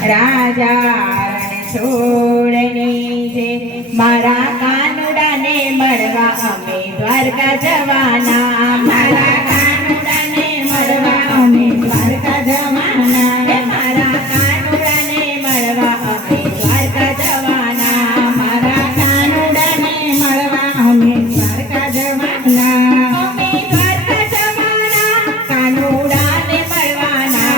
રાજા રણ છોડની છે મારા કાનુડાને મળવા અમે દ્વારકા જવાના મારા કાનુડાને મળવા અમે દ્વારકા જવાના મારા કાનુડાને મળવા અમે દ્વારકા જવાના મારા કાનુડાને મળવા અમે દ્વારકા જવાના અમે દ્વારકા જવાના કાનુડાને મળવાના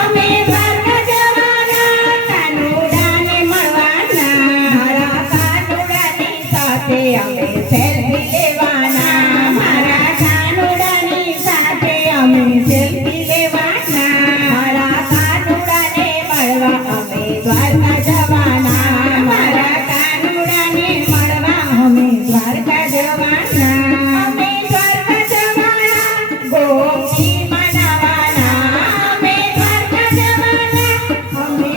અમે દ્વારકા જવાના કાનુડાને મળવાના મારા કાનુડાની સાથે અમે સેલ્ફી લેવાના મારા કાનુડાની સાથે અમે સેલ્ફી લેવાના મારા કાનુડાને મળવા અમે દ્વારકા જવાના મારા કાનુડાને મળવા અમે દ્વારકા જવાના અમે દ્વારકા જવાના ગોપી મનાવાના અમે દ્વારકા જવાના અમે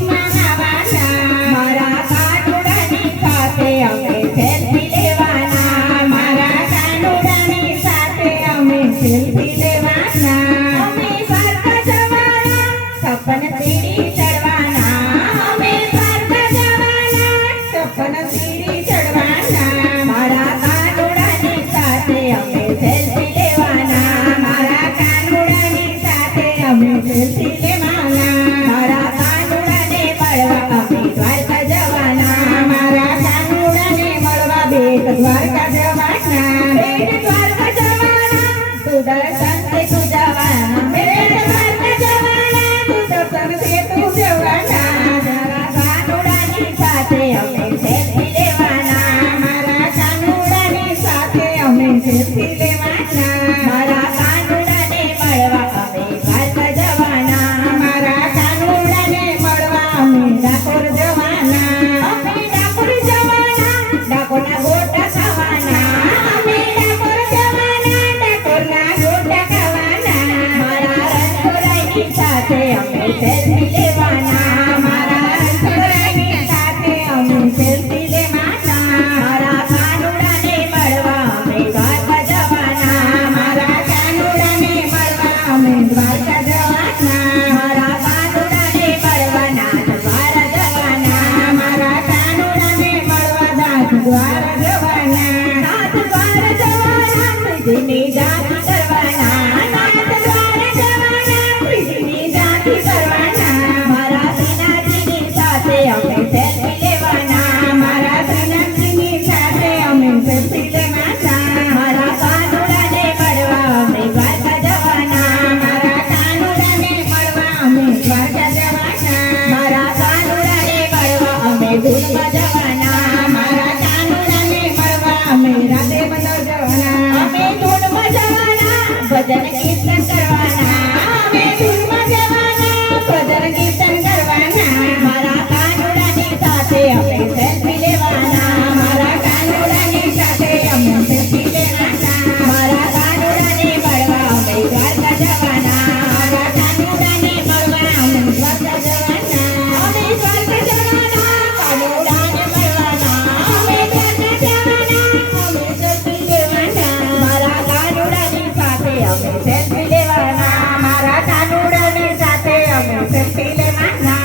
મનાવાના મારા કાનુડાની સાથે અમે સેલ્ફી લેવાના મારા કાનુડાની સાથે અમે સેલ્ફી લેવાના અમે દ્વારકા જવાના સપન સીડી ચડવાના અમે દ્વારકા જવાના સપન સીડી ચડવાના મારા કાનુડાની સાથે અમે સેલ્ફી લેવાના મારા કાનુડાની સાથે અમે સેલ્ફી લેવાના મારા કાનુડાને મળવા અમે દ્વારકા જવાના મારા કાનુડાને મળવા બેટ દ્વારકા જવાના બેટ દ્વારકા જવાના તું દર્શન સે તું જવાના બેટ દ્વારકા જવાના તું દર્શન સે તું જવાના મારા કાનુડાની સાથે અમે સેલ્ફી લેવાના મારા કાનુડાની સાથે અમે સેલ્ફી લેવાના મારા કાનુડાને મળવા અમે દ્વારકા જવાના મારા કાનુડાને મળવા અમે ડાકોર જવાના અમે ડાકોર જવાના ડાકોરના ગોટા ખાવાના અમે ડાકોર જવાના ડાકોરના ગોટા ખાવાના મારા રણછોડરાયની સાથે અમે સેલ્ફી લેવાના મારા રણછોડરાયની સાથે અમે સેલ્ફી લેવાના મારા કાનુડાને મળવા અમે દ્વારકા જવાના મારા કાનુડાને મળવા અમે દ્વારકા જવાના મારા કાનુડાને મળવા નાથ દ્વાર જવાના મારા કાનુડાને મળવા નાથ દ્વાર જવાના નાથ દ્વાર જવાના પ્રીતિની જાતિ કરવાના નાથ દ્વાર જવાના પ્રીતિની જાતિ કરવાના મારા શ્રીનાથજીની સાથે અમે સેલ્ફી લેવાના મારા શ્રીનાથજીની સાથે અમે સેલ્ફી લેવાના મારા કાનુડાને મળવા અમે દ્વારકા જવાના મારા કાનુડાને મળવા અમે દ્વારકા જવાના મારા કાનુડાને મળવા અમે ધૂળમાં જવાના મારા કાનુડાને મળવા અમે રાધે બંદર જવાના અમે ધૂળમાં જવાના ભજન કીર્તન કરવાના અમે ધૂળમાં જવાના ભજન કીર્તન કરવાના મારા કાનુડાની સાથે અમે સેલ્ફી લેવાના મારા કાનુડાની સાથે અમે સેલ્ફી લેવાના મારા કાનુડાને મળવા અમે દ્વારકા જવાના મારા કાનુડાને મળવા અમે દ્વારકા જવાના અમે દ્વારકા જવાના કાનુડાને મળવાના અમે દ્વારકા જવાના અમે સેલ્ફી લેવાના મારા કાનુડાની સાથે અમે સેલ્ફી લેવાના મારા કાનુડાની સાથે અમે સેલ્ફી લેવાના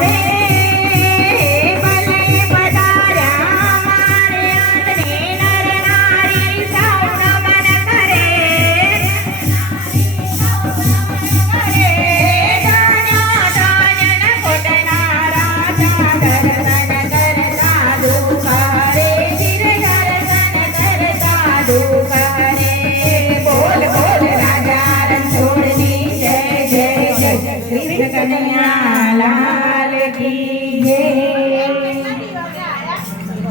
હે ભલે પધાર્યા મારે આંગણે નર નારી સૌ નમન કરે ધન્ય ધન્ય કોટના રાજા દર્શન કરતા દુખરે ધીરે દર્શન કરતા દુખરે બોલ બોલ રાજા રણછોડની જય જય જય કૃષ્ણ કનૈયા લાલ કી જય।